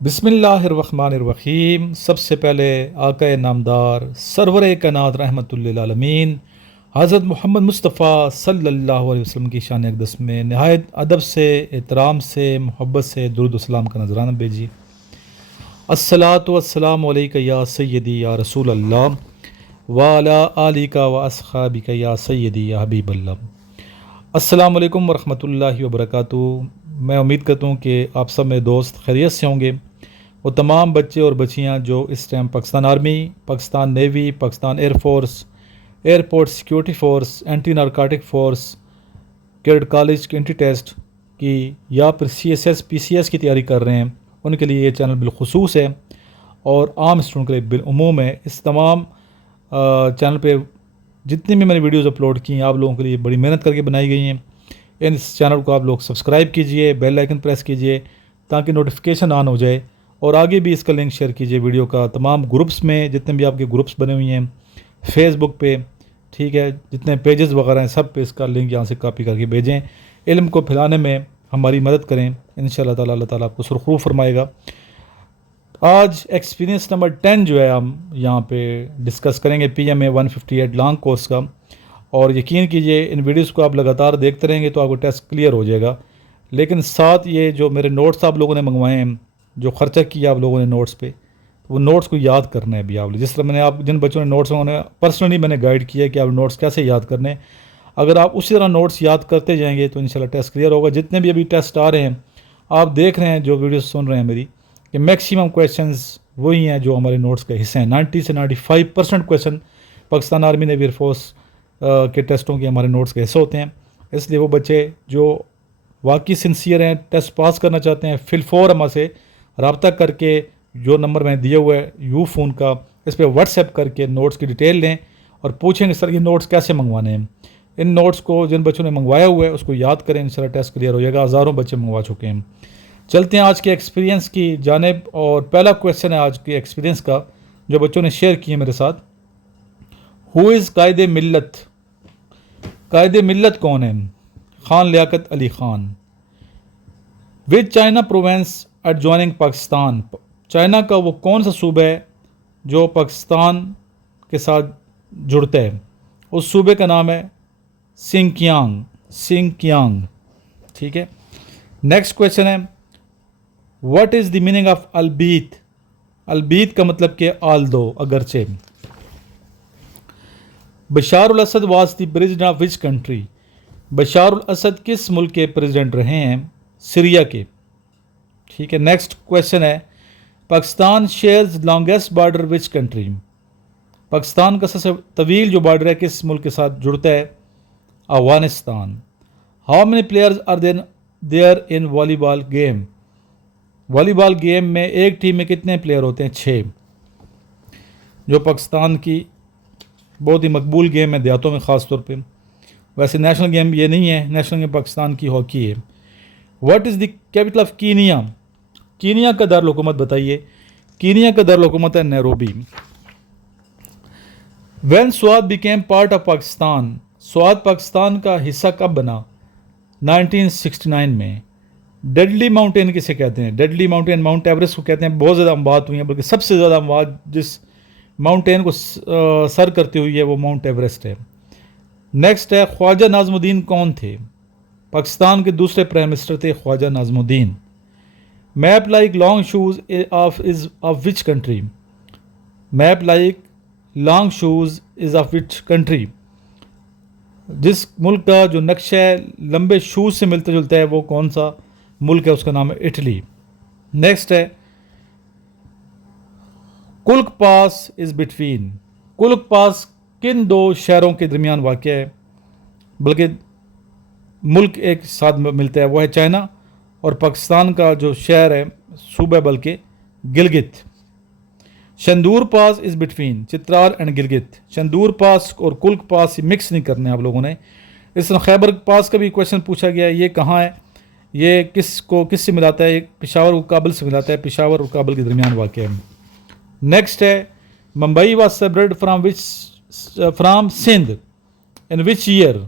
बिस्मिल्लाहिर्रहमानिर्रहीम। सबसे पहले आका नामदार सरवर कायनात रहमतुल लिल आलमीन हज़रत मोहम्मद मुस्तफ़ा सल्लल्लाहु अलैहि वसल्लम की शान अक़दस में नहायत अदब से, एहतराम से, मोहब्बत से दुरूद व सलाम का नजराना भेजिए। अस्सलातु वस्सलामु अलैका या सय्यदी या रसूल अल्लाह व अला आलिका व अस्हाबिका या सय्यदी या हबीब अल्लाह। अस्सलामु अलैकुम व रहमतुल्लाहि व बरकातुहू। मैं उम्मीद करता हूँ कि आप सब मेरे दोस्त खैरियत से होंगे। वो तमाम बच्चे और बच्चियाँ जो इस time Pakistan army, Pakistan navy, Pakistan air force, airport security force, anti narcotic force, cadet college के एंट्री टेस्ट की या फिर CSS PCS की तैयारी कर रहे हैं, उनके लिए ये चैनल बिलखुसूस है और आम स्टूडेंट के लिए बिलउमूम है। इस तमाम चैनल पे जितनी भी मैंने वीडियोज़ अपलोड की हैं आप लोगों के लिए बड़ी मेहनत करके बनाई गई हैं। इस चैनल को आप लोग सब्सक्राइब कीजिए, बेल आइकन प्रेस कीजिए ताकि नोटिफिकेशन ऑन हो जाए और आगे भी इसका लिंक शेयर कीजिए वीडियो का तमाम ग्रुप्स में, जितने भी आपके ग्रुप्स बने हुए हैं फेसबुक पे, ठीक है, जितने पेजेस वगैरह हैं सब पे इसका लिंक यहाँ से कॉपी करके भेजें। इल्म को फैलाने में हमारी मदद करें, इंशाअल्लाह ताला अल्लाह ताला आपको सुरखरू फरमाएगा। आज एक्सपीरियंस नंबर 10 जो है हम यहाँ पे डिस्कस करेंगे PMA 158 लॉन्ग कोर्स का। और यकीन कीजिए इन वीडियोस को आप लगातार देखते रहेंगे तो आपको टेस्ट क्लियर हो जाएगा। लेकिन साथ ये जो मेरे नोट्स आप लोगों ने मंगवाए हैं, जो ख़र्चा किया आप लोगों ने नोट्स पे, वो नोट्स को याद करना है। अभी आप जिस तरह मैंने आप जिन बच्चों ने नोट्स मंगवाने पर्सनली मैंने गाइड किया है कि आप नोट्स कैसे याद करने, अगर आप उसी तरह नोट्स याद करते जाएंगे तो इंशाल्लाह टेस्ट क्लियर होगा। जितने भी अभी टेस्ट आ रहे हैं आप देख रहे हैं, जो वीडियो सुन रहे हैं मेरी, कि मैक्सिमम क्वेश्चंस वही हैं जो हमारे नोट्स के हिस्से हैं। 90 से 95% question Pakistan army navy air force के टेस्टों के हमारे नोट्स के हिस्से होते हैं। इसलिए वो बच्चे जो वाकई सिंसियर हैं, टेस्ट पास करना चाहते हैं, फिलफोर हमसे रब्ता करके जो नंबर मैंने दिया हुआ है यू फ़ोन का, इस पर व्हाट्सएप करके नोट्स की डिटेल लें और पूछेंगे सर ये नोट्स कैसे मंगवाने हैं। इन नोट्स को जिन बच्चों ने मंगवाया हुआ है उसको याद करें, इंशाल्लाह टेस्ट क्लियर हो जाएगा। हज़ारों बच्चे मंगवा चुके हैं। चलते हैं आज के एक्सपीरियंस की जानिब। और पहला क्वेश्चन है आज के एक्सपीरियंस का जो बच्चों ने शेयर किए मेरे साथ। हु इज़ कायदे मिल्लत? कायदे मिल्लत कौन है? Khan Liaquat Ali Khan. With China province adjoining Pakistan? China का वो कौन सा सूबा है जो पाकिस्तान के साथ जुड़ता है? उस सूबे का नाम है सिंकियांग। सिंकियांग, ठीक है। नेक्स्ट क्वेश्चन है what is the meaning of albeit? Albeit का मतलब कि आल दो, अगरचे। Bashar al Assad was the president of which country? Bashar al Assad किस मुल्क के प्रेसिडेंट रहे हैं? सीरिया के, ठीक है। नेक्स्ट क्वेश्चन है Pakistan shares longest border which country? Pakistan का सबसे तवील जो बॉर्डर है किस मुल्क के साथ जुड़ता है? Afghanistan. How many players are there in volleyball game? Volleyball game में एक टीम में कितने प्लेयर होते हैं? 6। जो पाकिस्तान की बहुत ही मकबूल गेम है देहातों में ख़ास तौर पे। वैसे नेशनल गेम ये नहीं है, नेशनल गेम पाकिस्तान की हॉकी है। What is the capital of Kenya? Kenya का दारुल-हुकूमत बताइए। कीनिया का दारुल-हुकूमत है Nairobi. When Swat became part of Pakistan? Swat Pakistan का हिस्सा कब बना? 1969 में। डेडली माउंटेन किसे कहते हैं? डेडली माउंटेन माउंट एवरेस्ट को कहते हैं। बहुत ज़्यादा अमवात हुई हैं, बल्कि सबसे ज़्यादा अमवात जिस माउंटेन को सर करती हुई है वो माउंट एवरेस्ट है। नेक्स्ट है ख्वाजा नाज़मुद्दीन कौन थे? पाकिस्तान के दूसरे प्राइम मिनिस्टर थे Khwaja Nazimuddin. Map like long shoes is of which country? Map like long shoes is of which country? जिस मुल्क का जो नक्शा है लंबे शूज़ से मिलता जुलता है वो कौन सा मुल्क है? उसका नाम है इटली। नेक्स्ट है कुल्क पास इज़ बिटवीन? कुल्क पास किन दो शहरों के दरमियान वाक़ है? बल्कि मुल्क एक साथ मिलता है, वो है चाइना और पाकिस्तान का जो शहर है सूबा बल्कि Gilgit. Shandur pass is between Chitral and Gilgit. Shandur pass और कुल्क पास मिक्स नहीं करने आप लोगों ने। इस तरह खैबर पास का भी क्वेश्चन पूछा गया है, ये कहाँ है, ये किस से मिलाता है? पेशावर और काबुल से मिलाता है, पेशावर और काबुल के दरमियान वाक़ है। नेक्स्ट है Mumbai was separated from Sindh in which year?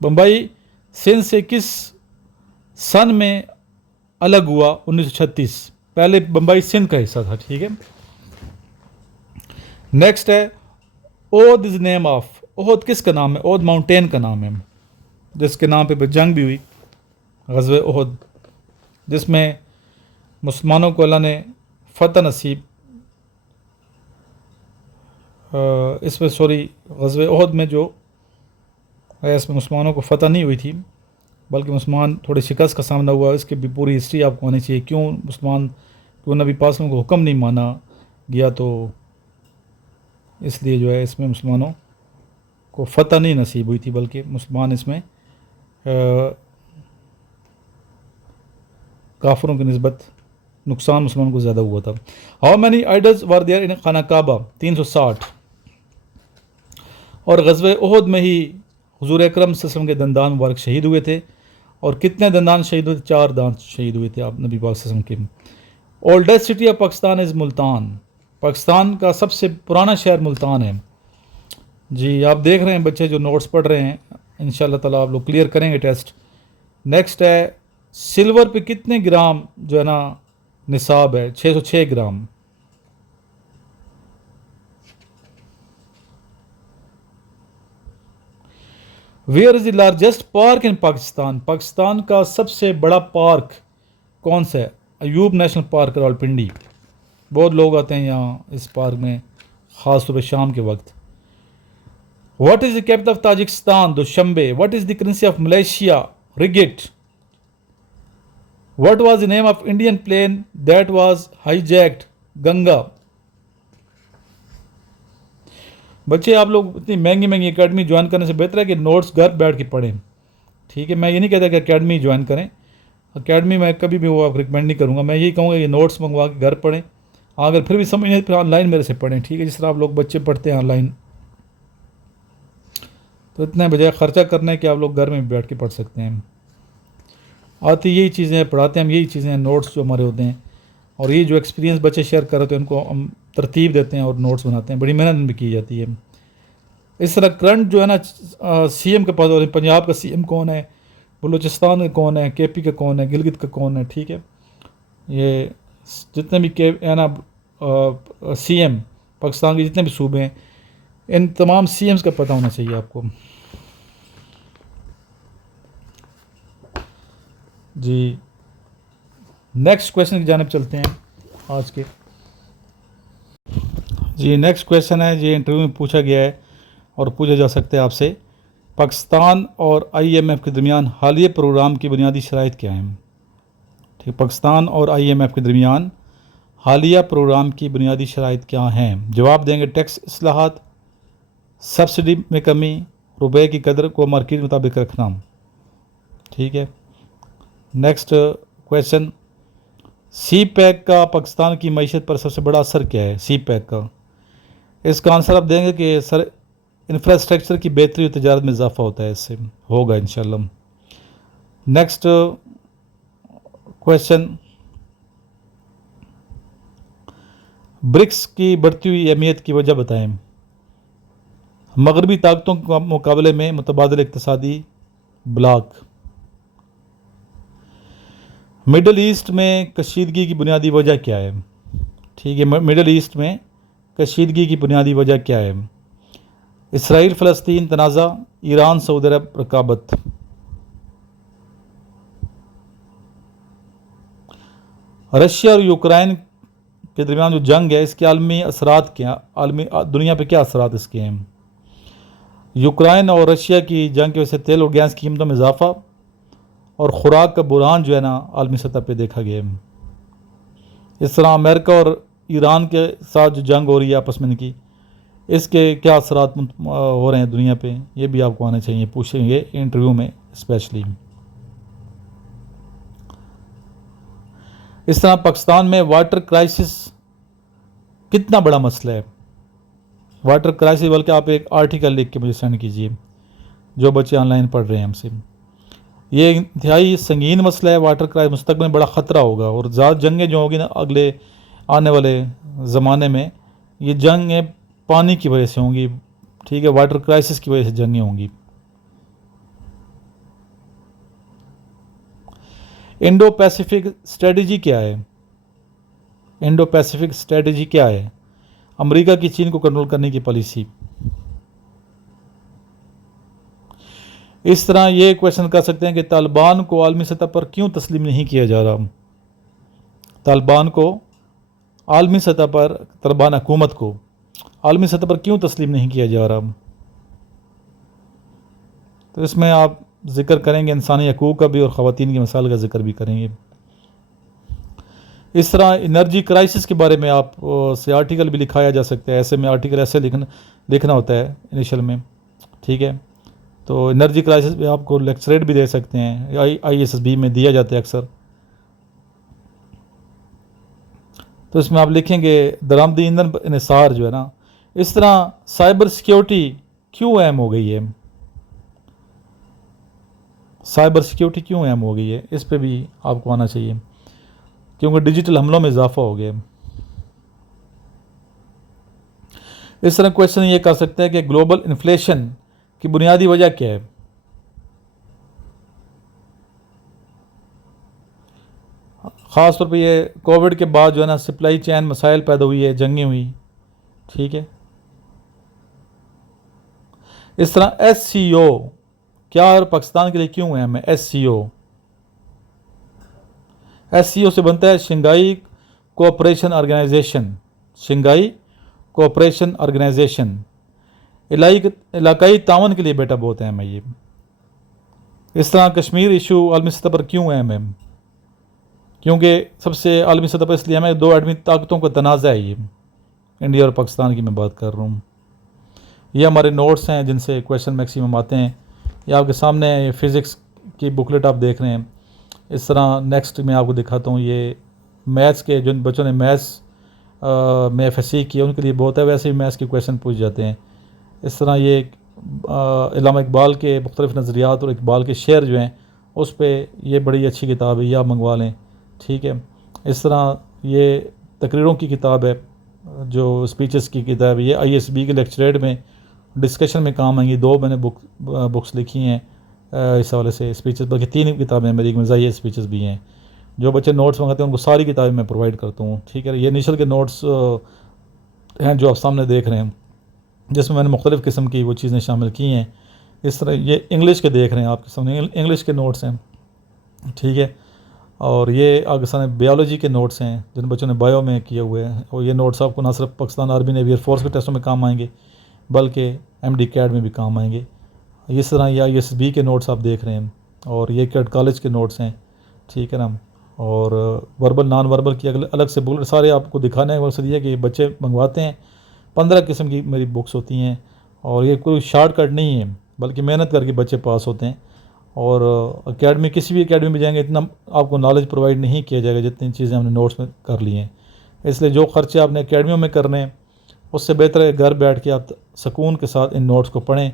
Mumbai Sindh से किस सन में अलग हुआ? 1936। پہلے بمبئی سندھ کا حصہ تھا. ٹھیک ہے. نیکسٹ ہے احد از نیم آف. احد کس کا نام ہے؟ احد ماؤنٹین کا نام ہے جس کے نام پہ جنگ بھی ہوئی، غزوہ احد، جس میں مسلمانوں کو اللہ نے فتح نصیب اس میں غزوہ احد میں جو ہے اس میں مسلمانوں کو فتح نہیں ہوئی تھی بلکہ مسلمان تھوڑی شکست کا سامنا ہوا. اس کی بھی پوری ہسٹری آپ کو آنی چاہیے، کیوں نبی پاک کو حکم نہیں مانا گیا، تو اس لیے جو ہے اس میں مسلمانوں کو فتح نہیں نصیب ہوئی تھی بلکہ مسلمان اس میں کافروں کی نسبت نقصان مسلمان کو زیادہ ہوا تھا. How many idols were there in خانہ کعبہ؟ 360. اور غزوہ احد میں ہی حضور اکرم صلی اللہ علیہ وسلم کے دندان مبارک شہید ہوئے تھے. اور کتنے دندان شہید ہوئے تھے؟ 4 دانت شہید ہوئے تھے آپ نبی پاک صلی اللہ علیہ وسلم کے. اولڈسٹ سٹی آف پاکستان از ملتان. پاکستان کا سب سے پرانا شہر ملتان ہے. جی آپ دیکھ رہے ہیں بچے جو نوٹس پڑھ رہے ہیں، انشاءاللہ تعالیٰ آپ لوگ کلیئر کریں گے ٹیسٹ. نیکسٹ ہے سلور پہ کتنے گرام جو ہے نا نصاب ہے؟ 606 gram. Where is the largest park in Pakistan? Pakistan کا سب سے بڑا پارک کون سا ہے؟ Ayub national park Rawalpindi. بہت لوگ آتے ہیں یہاں اس پارک میں، خاص طور پہ شام کے وقت. What is the capital of Tajikistan? Dushanbe. What is the currency of Malaysia? Ringgit. What was the name of Indian plane that was hijacked? Ganga. بچے آپ لوگ اتنی مہنگی اکیڈمی جوائن کرنے سے بہتر ہے کہ نوٹس گھر بیٹھ کے پڑھیں. ٹھیک ہے، میں یہ نہیں کہتا کہ اکیڈمی جوائن کریں، اکیڈمی میں کبھی بھی وہ آپ ریکمینڈ نہیں کروں گا. میں یہی کہوں گا کہ نوٹس منگوا کے گھر پڑھیں. اگر پھر بھی سمجھ نہیں پھر آن لائن میرے سے پڑھیں. ٹھیک ہے، جس طرح آپ لوگ بچے پڑھتے ہیں آن لائن، تو اتنے بجائے خرچہ کرنے کہ آپ لوگ گھر میں بیٹھ کے پڑھ سکتے ہیں. آتی یہی چیزیں پڑھاتے ہیں ہم، یہی چیزیں نوٹس جو ہمارے ہوتے ہیں، اور یہ جو ایکسپیرینس بچے شیئر کر رہے ہوتے ہیں ان کو ہم ترتیب دیتے ہیں اور نوٹس بناتے ہیں. بڑی محنت بھی کی جاتی ہے. اس طرح کرنٹ جو ہے نا سی ایم کے پاس، پنجاب کا سی ایم کون ہے، بلوچستان کا کون ہے، کے پی کا کون ہے، گلگت کا کون ہے. ٹھیک ہے، یہ جتنے بھی ہے نا سی ایم پاکستان کے جتنے بھی صوبے ہیں، ان تمام سی ایمز کا پتہ ہونا چاہیے آپ کو. جی نیکسٹ کویشچن کی جانب چلتے ہیں آج کے. جی نیکسٹ کویشچن ہے، یہ انٹرویو میں پوچھا گیا ہے اور پوچھا جا سکتا ہے آپ سے. پاکستان اور آئی ایم ایف کے درمیان حالیہ پروگرام کی بنیادی شرائط کیا ہیں؟ ٹھیک، پاکستان اور آئی ایم ایف کے درمیان حالیہ پروگرام کی بنیادی شرائط کیا ہیں؟ جواب دیں گے ٹیکس اصلاحات، سبسڈی میں کمی، روپے کی قدر کو مارکیٹ مطابق رکھنا. ٹھیک ہے. نیکسٹ کویشچن، سی پیک کا پاکستان کی معیشت پر سب سے بڑا اثر کیا ہے؟ سی پیک کا اس کا آنسر آپ دیں گے کہ سر انفراسٹرکچر کی بہتری اور تجارت میں اضافہ ہوتا ہے، اس سے ہوگا انشاءاللہ. نیکسٹ کویشچن، برکس کی بڑھتی ہوئی اہمیت کی وجہ بتائیں. مغربی طاقتوں کے مقابلے میں متبادل اقتصادی بلاک. مڈل ایسٹ میں کشیدگی کی بنیادی وجہ کیا ہے؟ ٹھیک ہے، مڈل ایسٹ میں کشیدگی کی بنیادی وجہ کیا ہے؟ اسرائیل فلسطین تنازع، ایران سعودی عرب رکابت. رشیا اور یوکرائن کے درمیان جو جنگ ہے اس کے عالمی اثرات کیا، عالمی دنیا پہ کیا اثرات اس کے ہیں؟ یوکرائن اور رشیا کی جنگ کی وجہ سے تیل اور گیس کی قیمتوں میں اضافہ اور خوراک کا بحران جو ہے نا عالمی سطح پہ دیکھا گیا ہے. اس طرح امریکہ اور ایران کے ساتھ جو جنگ ہو رہی ہے آپس میں ان کی، اس کے کیا اثرات ہو رہے ہیں دنیا پہ، یہ بھی آپ کو آنے چاہیے، پوچھیں گے انٹرویو میں اسپیشلی. اس طرح پاکستان میں واٹر کرائسس کتنا بڑا مسئلہ ہے؟ واٹر کرائسس بلکہ آپ ایک آرٹیکل لکھ کے مجھے سینڈ کیجیے جو بچے آن لائن پڑھ رہے ہیں ہم سے. یہ انتہائی سنگین مسئلہ ہے. واٹر کرائسس مستقبل میں بڑا خطرہ ہوگا، اور زیادہ جنگیں جو ہوگی نا اگلے آنے والے زمانے میں، یہ جنگیں پانی کی وجہ سے ہوں گی. ٹھیک ہے، واٹر کرائسس کی وجہ سے جنگیں ہوں گی. انڈو پیسیفک اسٹریٹجی کیا ہے؟ इंडो पैसिफिक स्ट्रेटजी क्या है? अमेरिका की चीन को कंट्रोल करने की पॉलिसी। इस तरह ये क्वेश्चन कर सकते हैं कि तालिबान को आलमी सतह पर क्यों तस्लीम नहीं किया जा रहा? तालिबान को आलमी सतह पर, तालिबान हुकूमत को आलमी सतह पर क्यों तस्लीम नहीं किया जा रहा? तो इसमें आप ज़िक्र करेंगे इंसानी हकूक़ का भी और ख़वातीन के मसाइल का ज़िक्र भी करेंगे। इस तरह एनर्जी क्राइसिस के बारे में आप से आर्टिकल भी लिखाया जा सकता है। ऐसे में आर्टिकल ऐसे लिखना होता है इनिशियल में, ठीक है। तो एनर्जी क्राइसिस पे आपको लेक्चरेट भी दे सकते हैं, ISSB में दिया जाता है अक्सर। तो इसमें आप लिखेंगे दरामदी ईंधन इन्हिसार जो है ना। इस तरह साइबर सिक्योरिटी क्यों अहम हो गई है? साइबर सिक्योरिटी क्यों अहम हो गई है, इस पे भी आपको आना चाहिए, क्योंकि डिजिटल हमलों में इजाफा हो गया। इस तरह क्वेश्चन ये कर सकते हैं कि ग्लोबल इन्फ्लेशन की बुनियादी वजह क्या है? ख़ास तौर पे ये कोविड के बाद जो है ना सप्लाई चेन मसाइल पैदा हुई है, जंगें हुई, ठीक है। इस तरह SCO क्या और पाकिस्तान के लिए क्यों अहम है? SCO से बनता है Shanghai cooperation organisation. Shanghai cooperation organisation इलाकाई तावन के लिए बेटा बहुत अहम है ये। इस तरह कश्मीर इशू आलमी सतह पर क्यों अहम है? क्योंकि सबसे आलमी सतह पर इसलिए हमें दो आदमी ताकतों का तनाज़ा है ये, इंडिया और पाकिस्तान की मैं बात कर रहा हूँ। ये हमारे नोट्स हैं जिनसे क्वेश्चन मैक्सिमम आते हैं। ये आपके सामने ये फ़िज़िक्स की बुकलेट आप देख रहे हैं। इस तरह नेक्स्ट मैं आपको दिखाता हूँ, ये मैथ्स के जिन बच्चों ने मैथ्स में FSC किया उनके लिए बहुत है, वैसे ही मैथ्स के क्वेश्चन पूछ जाते हैं। इस तरह ये इल्लामा इकबाल के मुख्तलिफ़ नज़रियात और इकबाल के शेर जो हैं उस पर ये बड़ी अच्छी किताब है, ये आप मंगवा लें, ठीक है। इस तरह ये तकरीरों की किताब है, जो स्पीचेस की किताब है, ये ISB के लेक्चरेट में डिस्कशन में काम आएंगी। 2 मैंने बुक्स लिखी हैं इस हवाले से, स्पीचेस, बल्कि 3 किताबें मेरी मज़ाहिया स्पीचेस भी हैं। जो बच्चे नोट्स मंगाते हैं उनको सारी किताबें मैं प्रोवाइड करता हूँ, ठीक है। ये इनिशियल के नोट्स हैं जो आप सामने देख रहे हैं, जिसमें मैंने मुख्तलिफ़ किस्म की वो चीज़ें शामिल की हैं। इस तरह ये इंग्लिश के देख रहे हैं आपके सामने, इंग्लिश के नोट्स हैं, ठीक है। और ये आगे सामने बायोलॉजी के नोट्स हैं जिन बच्चों ने बायो में किए हुए हैं, और ये नोट्स आपको ना सिर्फ Pakistan army navy air force के टेस्टों में काम आएंगे बल्कि MD कैड में भी काम आएंगे। इस तरह ये ISB के नोट्स आप देख रहे हैं, और ये कैड कॉलेज के नोट्स हैं, ठीक है ना। और वर्बल नॉन वर्बल की अलग से बुक सारे आपको दिखाने का मकसद ये है कि बच्चे मंगवाते हैं। 15 किस्म की मेरी बुक्स होती हैं, और ये कोई शॉर्टकट नहीं है, बल्कि मेहनत करके बच्चे पास होते हैं। और अकेडमी, किसी भी अकेडमी में जाएंगे इतना आपको नॉलेज प्रोवाइड नहीं किया जाएगा जितनी चीज़ें हमने नोट्स में कर ली हैं। इसलिए जो ख़र्चे आपने अकेडमियों में करने हैं उससे बेहतर है घर बैठ के आप सुकून के साथ इन नोट्स को पढ़ें।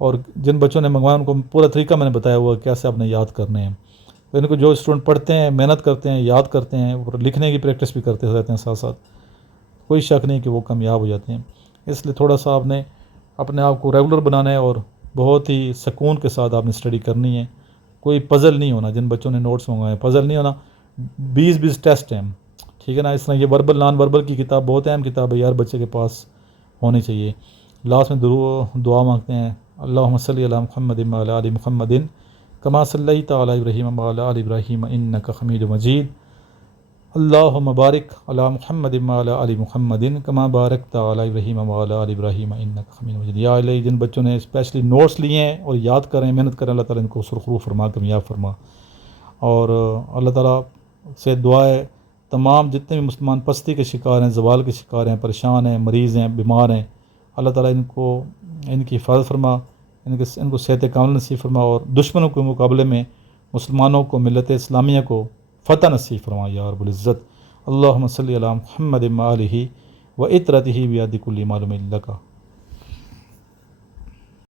और जिन बच्चों ने मंगवाया उनको पूरा तरीका मैंने बताया हुआ कैसे आपने याद करने हैं। तो इनको जो स्टूडेंट पढ़ते हैं, मेहनत करते हैं, याद करते हैं और लिखने की प्रैक्टिस भी करते रहते हैं साथ साथ, कोई शक नहीं कि वो कामयाब हो जाते हैं। इसलिए थोड़ा सा आपने अपने आप को रेगुलर बनाना है और बहुत ही सुकून के साथ आपने स्टडी करनी है। कोई पज़ल नहीं होना, जिन बच्चों ने नोट्स मंगवाए पज़ल नहीं होना। 20 टेस्ट हैं, ठीक है ना। इस तरह ये वर्बल नॉन वर्बल की किताब बहुत अहम किताब है, यार बच्चे के पास होनी चाहिए। लास्ट में दुआ मांगते हैं, अल्लाहुम्मा सल्ली अला मुहम्मदिन व अला आलि मुहम्मदिन कमा सल्लैता अला इब्राहीम व अला आलि इब्राहीम इन्नका हमीदुम मजीद। अल्लाहुम्मा बारिक अला मुहम्मदिन व अला आलि मुहम्मदिन कमा बारकता अला इब्राहीम व अला आलि इब्राहीम इन्नका हमीदुम मजीद। या इलाही, जिन बच्चों ने स्पेशली नोट्स लिए हैं और याद करें, मेहनत करें, अल्लाह ताला इनको सुरखरू फरमा, कामयाब फरमा। और अल्लाह ताला से दुआ है तमाम जितने भी मुसलमान पस्ती के शिकार हैं, ज़वाल के शिकार हैं, परेशान हैं, मरीज़ हैं, बीमार हैं, अल्लाह ताला इनकी हिफाज़त फरमा, इनको सेहत कामिल नसीब फरमा, और दुश्मनों के मुकाबले में मुसलमानों को, मिल्लत इस्लामिया को फ़तह नसीब फरमा या रब्बुल इज़्ज़त। अल्लाहुम्मा सल्ली अला मुहम्मदिन व आलिहि व इत्रतिही बियदि कुल्ली मालूमिन लका।